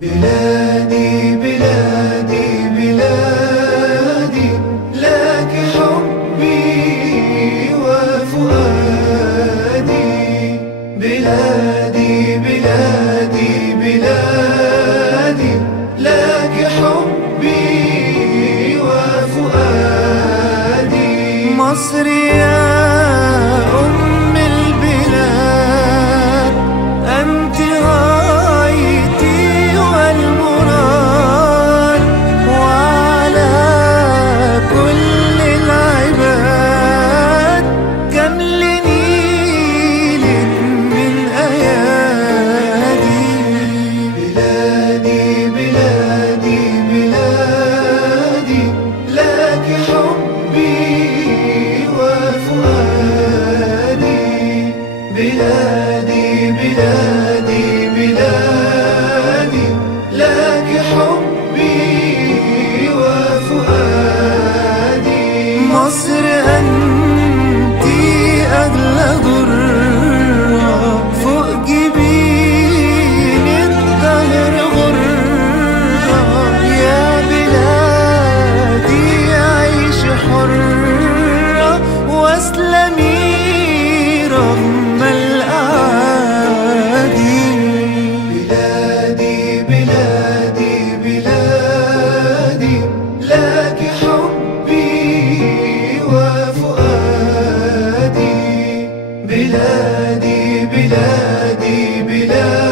بلادي بلادي بلادي، لك حبي وفؤادي. بلادي بلادي بلادي، لك حبي وفؤادي. مصر يا أم البلاد، أنت غايتي والمراد، وعلى كل العباد جمل نيلك من أيادي. بلادي بلادي بلادي، لك حبي وفؤادي. بلادي بلادي بلادي، لك حبي وفؤادي. مصر أنتِ أغلى ضرة، فوق جبين الدهر غرة. يا بلادي عيش حرة، واسلمي رغم الأعادي. بلادي بلادي بلادي، لك حبي وفؤادي. بلادي بلادي بلادي،